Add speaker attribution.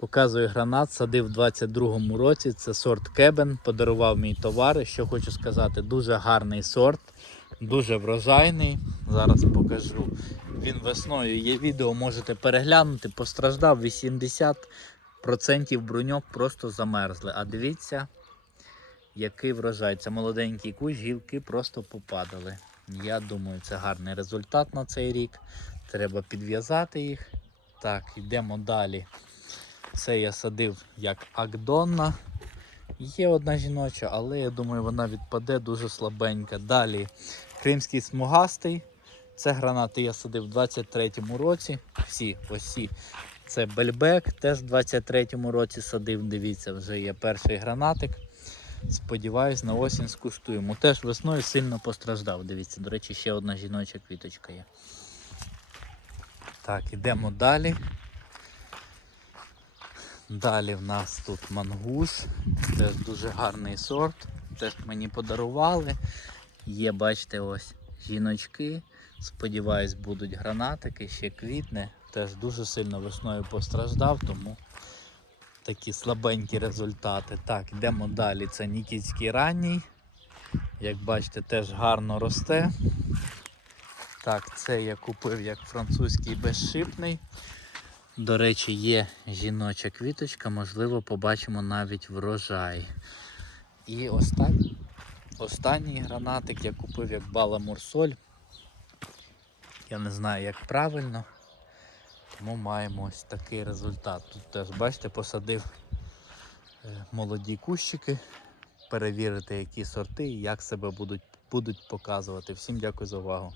Speaker 1: Показую гранат, садив в 22-му році. Це сорт Кебен. Подарував мій товар. Що хочу сказати, дуже гарний сорт, дуже врожайний. Зараз покажу. Він весною є відео, можете переглянути. Постраждав 80% бруньок просто замерзли. А дивіться, який врожай. Це молоденький кущ, гілки просто попадали. Я думаю, це гарний результат на цей рік. Треба підв'язати їх. Так, йдемо далі. Це я садив як Акдонна. Є одна жіноча, але я думаю, вона відпаде дуже слабенька. Далі кримський смугастий. Це гранати я садив в 23-му році. Всі осі. Це бельбек, теж в 23-му році садив. Дивіться, вже є перший гранатик. Сподіваюсь, на осінь скуштуємо. Теж весною сильно постраждав. Дивіться, до речі, ще одна жіноча квіточка є. Так, ідемо далі. Далі в нас тут мангус, теж дуже гарний сорт. Теж мені подарували. Є, бачите, ось жіночки. Сподіваюсь, будуть гранатики, ще квітне. Теж дуже сильно весною постраждав, тому такі слабенькі результати. Так, йдемо далі. Це Нікітський ранній. Як бачите, теж гарно росте. Так, це я купив як французький безшипний. До речі, є жіноча квіточка, можливо, побачимо навіть врожай. І останній, останній гранатик я купив як баламурсоль. Я не знаю, як правильно. Тому маємо ось такий результат. Тут теж, бачите, посадив е, молоді кущики, перевірити, які сорти і як себе будуть, будуть показувати. Всім дякую за увагу.